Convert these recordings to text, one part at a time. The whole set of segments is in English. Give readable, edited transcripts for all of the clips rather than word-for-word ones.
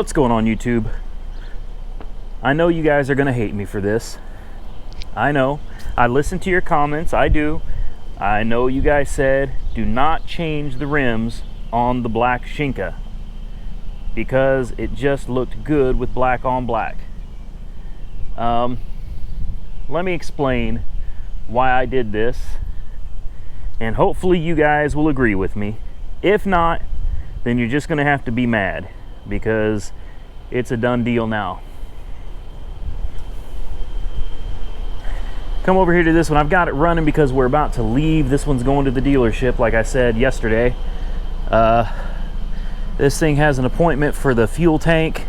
What's going on, YouTube? I know you guys are gonna hate me for this. I know. I listen to your comments. I do. I know you guys said do not change the rims on the black Shinka because it just looked good with black on black. Let me explain why I did this, and hopefully you guys will agree with me. If not, then you're just gonna have to be mad because it's a done deal now. Come over here to this one. I've got it running because we're about to leave. This one's going to the dealership, like I said yesterday. This thing has an appointment for the fuel tank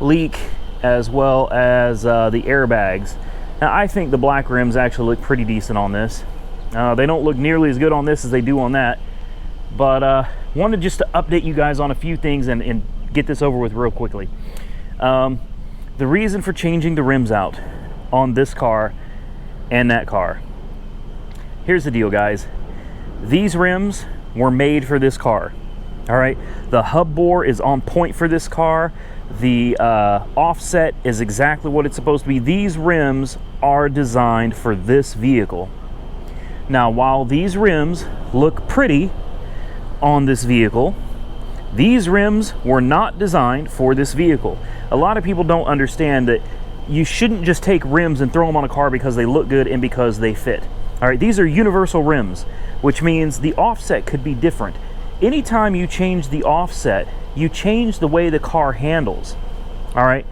leak as well as the airbags. Now, I think the black rims actually look pretty decent on this. They don't look nearly as good on this as they do on that, but wanted just to update you guys on a few things and get this over with real quickly. The reason for changing the rims out on this car and that car. Here's the deal, guys. These rims were made for this car. All right, the hub bore is on point for this car. The offset is exactly what it's supposed to be. These rims are designed for this vehicle. Now, while these rims look pretty on this vehicle, these rims were not designed for this vehicle. A lot of people don't understand that you shouldn't just take rims and throw them on a car because they look good and because they fit. All right, these are universal rims, which means the offset could be different. Anytime you change the offset, you change the way the car handles. All right,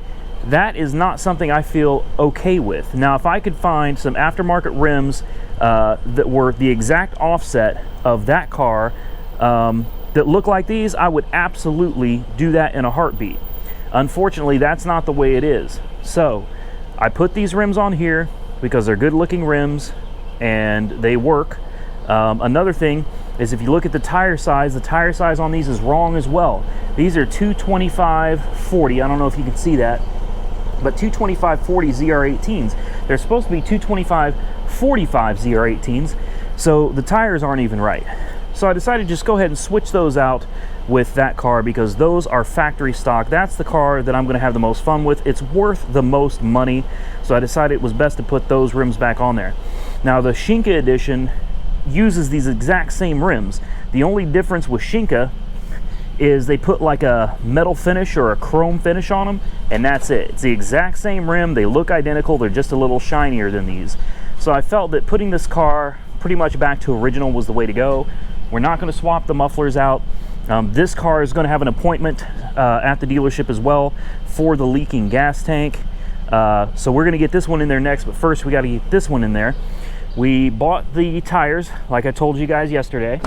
that is not something I feel okay with. Now, if I could find some aftermarket rims that were the exact offset of that car that look like these, I would absolutely do that in a heartbeat. Unfortunately, that's not the way it is. So I put these rims on here because they're good looking rims and they work. Another thing is, if you look at the tire size on these is wrong as well. These are 225/40. I don't know if you can see that, but 225/40 ZR18s. They're supposed to be 225/45 ZR18s, so the tires aren't even right. So I decided to just go ahead and switch those out with that car because those are factory stock. That's the car that I'm going to have the most fun with. It's worth the most money, so I decided it was best to put those rims back on there. Now, the Shinka edition uses these exact same rims. The only difference with Shinka is they put like a metal finish or a chrome finish on them, and that's it. It's the exact same rim. They look identical. They're just a little shinier than these. So I felt that putting this car pretty much back to original was the way to go. We're not going to swap the mufflers out. This car is going to have an appointment at the dealership as well for the leaking gas tank. So we're going to get this one in there next, but first we got to get this one in there. We bought the tires, like I told you guys yesterday.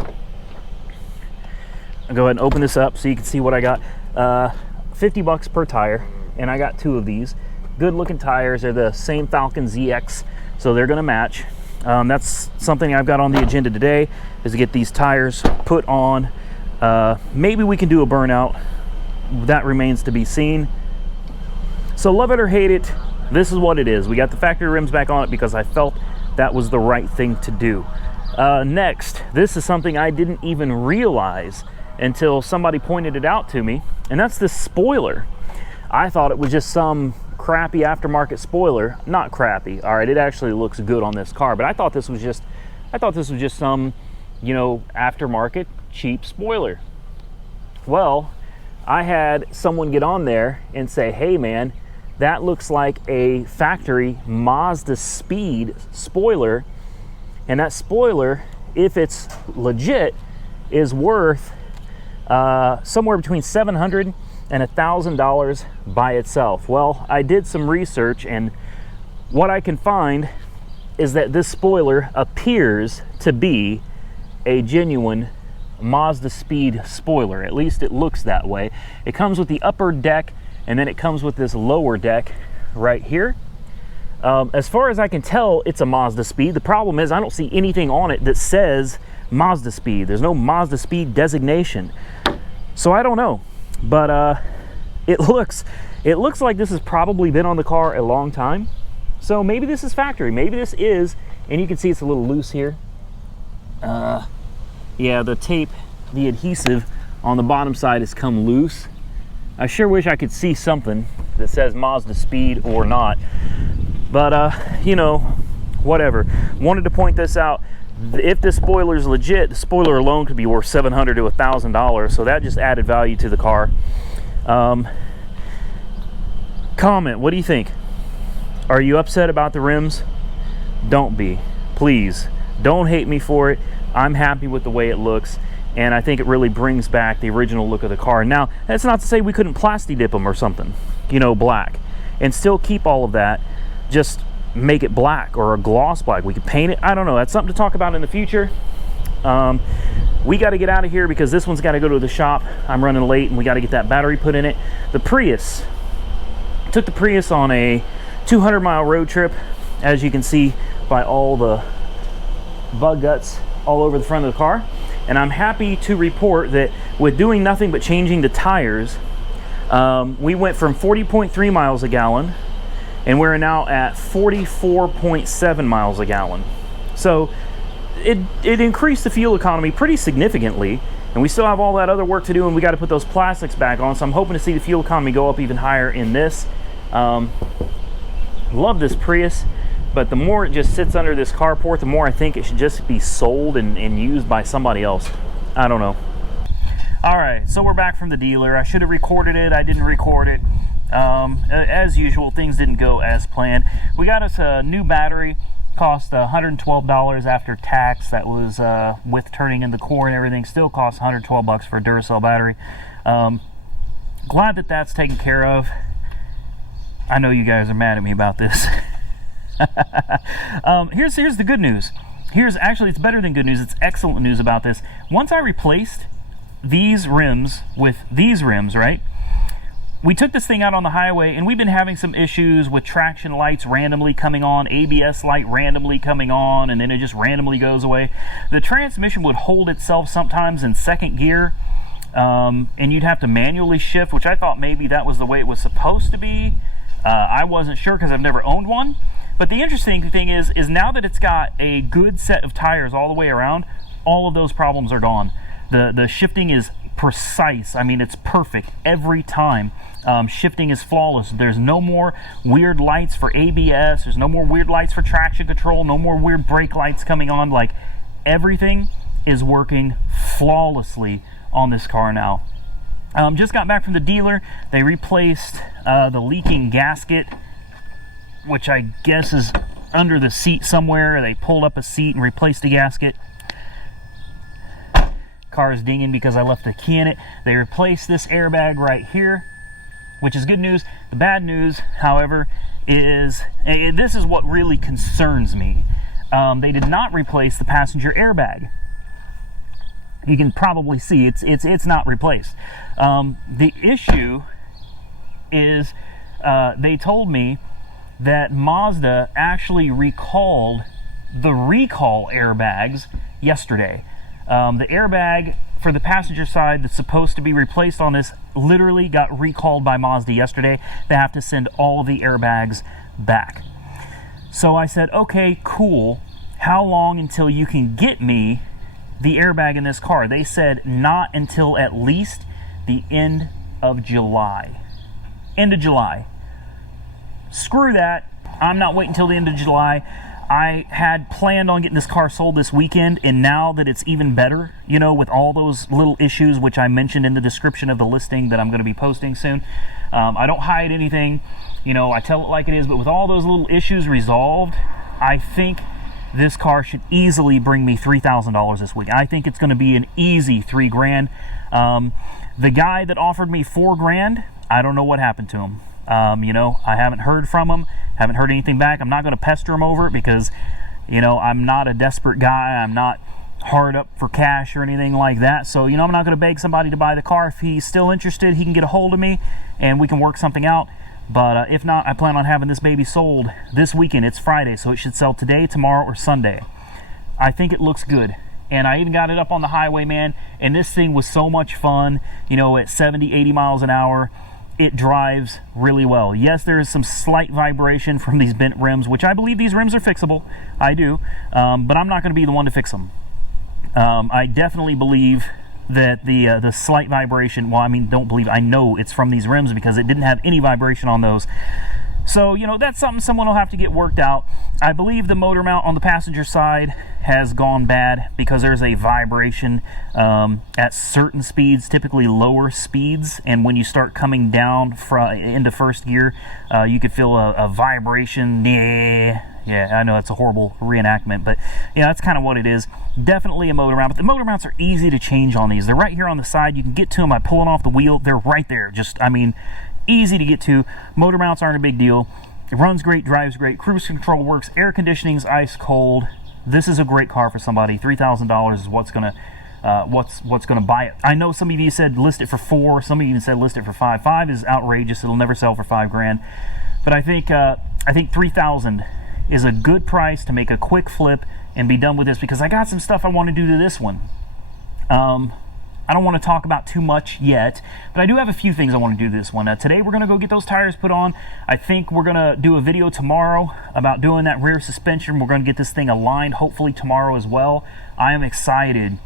I'll go ahead and open this up so you can see what I got. 50 bucks per tire, and I got two of these. Good looking tires. They're the same Falcon ZX, so they're going to match. That's something I've got on the agenda today, is to get these tires put on. Maybe we can do a burnout. That remains to be seen. So love it or hate it, this is what it is. We got the factory rims back on it because I felt that was the right thing to do. Next, this is something I didn't even realize until somebody pointed it out to me, and that's this spoiler. I thought it was just some crappy aftermarket spoiler. Not crappy, all right, it actually looks good on this car, but I thought this was just some, you know, aftermarket cheap spoiler. Well, I had someone get on there and say, hey man, that looks like a factory Mazda Speed spoiler, and that spoiler, if it's legit, is worth somewhere between $700 and $1,000 by itself. Well, I did some research, and what I can find is that this spoiler appears to be a genuine Mazda Speed spoiler. At least it looks that way. It comes with the upper deck, and then it comes with this lower deck right here. As far as I can tell, it's a Mazda Speed. The problem is I don't see anything on it that says Mazda Speed. There's no Mazda Speed designation. So I don't know, but it looks like this has probably been on the car a long time. So maybe this is factory. Maybe this is, and you can see it's a little loose here. Yeah, the tape, the adhesive on the bottom side has come loose. I sure wish I could see something that says Mazda speed or not, but you know, whatever. Wanted to point this out. If this spoiler is legit, the spoiler alone could be worth $700 to $1,000, so that just added value to the car. Comment, what do you think? Are you upset about the rims? Don't be, please. Don't hate me for it. I'm happy with the way it looks, and I think it really brings back the original look of the car. Now, that's not to say we couldn't plasti dip them or something, you know, black, and still keep all of that, just make it black or a gloss black. We could paint it. I don't know. That's something to talk about in the future. We got to get out of here because this one's got to go to the shop. I'm running late, and we got to get that battery put in it. The Prius. Took the Prius on a 200-mile road trip, as you can see by all the bug guts all over the front of the car. And I'm happy to report that with doing nothing but changing the tires, we went from 40.3 miles a gallon, and we're now at 44.7 miles a gallon. So it increased the fuel economy pretty significantly, and we still have all that other work to do, and we got to put those plastics back on. So I'm hoping to see the fuel economy go up even higher in this. Love this Prius, but the more it just sits under this carport, the more I think it should just be sold and used by somebody else. I don't know. All right, so we're back from the dealer. I should have recorded it. I didn't record it. As usual, things didn't go as planned. We got us a new battery. Cost $112 after tax. That was with turning in the core and everything. Still costs $112 for a Duracell battery. Glad that that's taken care of. I know you guys are mad at me about this. Here's the good news. Actually, it's better than good news. It's excellent news about this. Once I replaced these rims with these rims, right? We took this thing out on the highway, and we've been having some issues with traction lights randomly coming on, ABS light randomly coming on, and then it just randomly goes away. The transmission would hold itself sometimes in second gear, and you'd have to manually shift, which I thought maybe that was the way it was supposed to be. I wasn't sure because I've never owned one. But the interesting thing is now that it's got a good set of tires all the way around, all of those problems are gone. The shifting is precise. I mean, it's perfect every time. Shifting is flawless. There's no more weird lights for ABS. There's no more weird lights for traction control. No more weird brake lights coming on. Like, everything is working flawlessly on this car now. Just got back from the dealer. They replaced the leaking gasket, which I guess is under the seat somewhere. They pulled up a seat and replaced the gasket. Car is dinging because I left the key in it. They replaced this airbag right here, which is good news. The bad news, however, is this is what really concerns me. They did not replace the passenger airbag. You can probably see it's not replaced. The issue is they told me that Mazda actually recalled the recall airbags yesterday. The airbag for the passenger side that's supposed to be replaced on this literally got recalled by Mazda yesterday. They have to send all the airbags back. So I said, okay, cool. How long until you can get me the airbag in this car? They said not until at least the end of July. End of July. Screw that. I'm not waiting until the end of July. I had planned on getting this car sold this weekend, and now that it's even better, you know, with all those little issues which I mentioned in the description of the listing that I'm going to be posting soon. I don't hide anything, you know, I tell it like it is, but with all those little issues resolved, I think this car should easily bring me $3,000 this week. I think it's going to be an easy $3,000. The guy that offered me $4,000, I don't know what happened to him. You know, I haven't heard from him, haven't heard anything back. I'm not going to pester him over it because, you know, I'm not a desperate guy. I'm not hard up for cash or anything like that. So, you know, I'm not going to beg somebody to buy the car. If he's still interested, he can get a hold of me and we can work something out. But if not, I plan on having this baby sold this weekend. It's Friday, so it should sell today, tomorrow, or Sunday. I think it looks good. And I even got it up on the highway, man. And this thing was so much fun, you know, at 70, 80 miles an hour. It drives really well. Yes, there is some slight vibration from these bent rims, which I believe these rims are fixable. I do. But I'm not going to be the one to fix them. I definitely believe that the slight vibration, well, I mean, don't believe, I know it's from these rims because it didn't have any vibration on those. So, you know, that's something someone will have to get worked out. I believe the motor mount on the passenger side has gone bad because there's a vibration at certain speeds, typically lower speeds, and when you start coming down into first gear, you could feel a vibration. Yeah, I know that's a horrible reenactment, but yeah, that's kind of what it is. Definitely a motor mount, but the motor mounts are easy to change on these. They're right here on the side. You can get to them by pulling off the wheel. They're right there. Just, I mean, easy to get to. Motor mounts aren't a big deal. It runs great, drives great, cruise control works, air conditioning's ice cold. This is a great car for somebody. $3,000 is what's gonna buy it. I know some of you said list it for $4,000. Some of you even said list it for $5,000. $5,000 is outrageous. It'll never sell for $5,000. But I think $3,000 is a good price to make a quick flip and be done with this, because I got some stuff I want to do to this one. I don't want to talk about too much yet, but I do have a few things I want to do to this one. Today we're going to go get those tires put on. I think we're going to do a video tomorrow about doing that rear suspension. We're going to get this thing aligned hopefully tomorrow as well. I am excited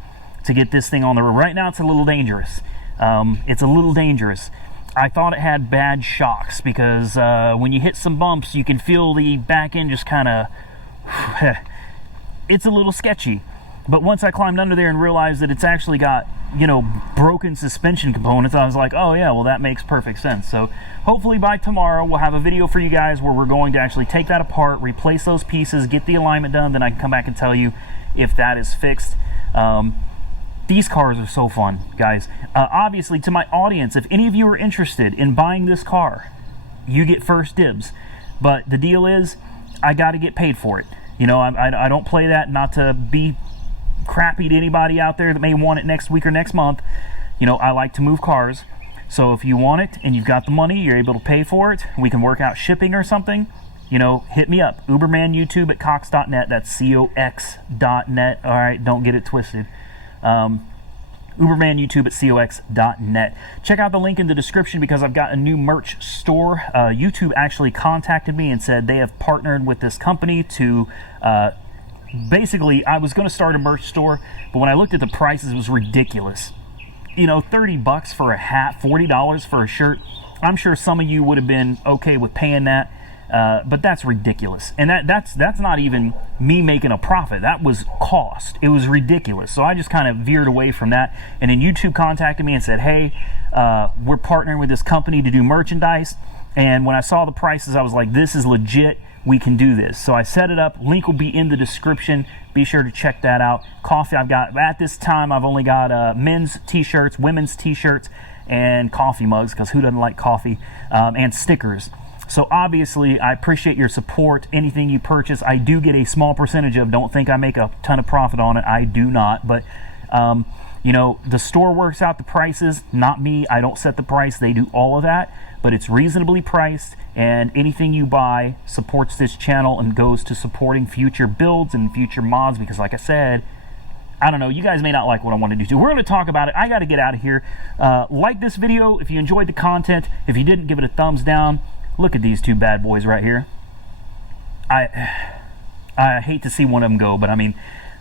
to get this thing on the road. Right now it's a little dangerous. It's a little dangerous. I thought it had bad shocks because when you hit some bumps, you can feel the back end just kind of, it's a little sketchy. But once I climbed under there and realized that it's actually got, you know, broken suspension components, I was like, oh yeah, well that makes perfect sense. So hopefully by tomorrow we'll have a video for you guys where we're going to actually take that apart, replace those pieces, get the alignment done, then I can come back and tell you if that is fixed. These cars are so fun, guys. Obviously, to my audience, if any of you are interested in buying this car, you get first dibs. But the deal is, I got to get paid for it. You know, I don't play that not to be crappy to anybody out there that may want it next week or next month. You know, I like to move cars. So if you want it and you've got the money, you're able to pay for it, we can work out shipping or something, you know, hit me up. Uberman YouTube at cox.net. That's cox.net. All right, don't get it twisted. Uberman YouTube at cox.net. Check out the link in the description because I've got a new merch store. YouTube actually contacted me and said they have partnered with this company to basically, I was going to start a merch store, but when I looked at the prices, it was ridiculous. You know, $30 for a hat, $40 for a shirt. I'm sure some of you would have been okay with paying that, but that's ridiculous. And that's not even me making a profit. That was cost. It was ridiculous. So I just kind of veered away from that. And then YouTube contacted me and said, hey, we're partnering with this company to do merchandise. And when I saw the prices, I was like, this is legit. We can do this. So I set it up. Link will be in the description. Be sure to check that out. Coffee, I've got, at this time, I've only got men's t-shirts, women's t-shirts, and coffee mugs, because who doesn't like coffee, and stickers. So obviously, I appreciate your support. Anything you purchase, I do get a small percentage of. Don't think I make a ton of profit on it. I do not. But, you know, the store works out the prices, not me. I don't set the price. They do all of that. But it's reasonably priced, and anything you buy supports this channel and goes to supporting future builds and future mods, because like I said, I don't know, you guys may not like what I want to do. We're going to talk about it. I got to get out of here. Like this video if you enjoyed the content. If you didn't, give it a thumbs down. Look at these two bad boys right here. I hate to see one of them go, but I mean,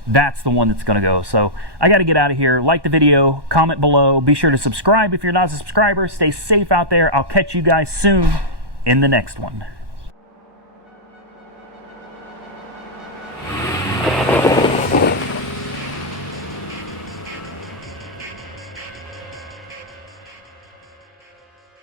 that's the one that's going to go. So I got to get out of here. Like the video, comment below. Be sure to subscribe if you're not a subscriber. Stay safe out there. I'll catch you guys soon in the next one.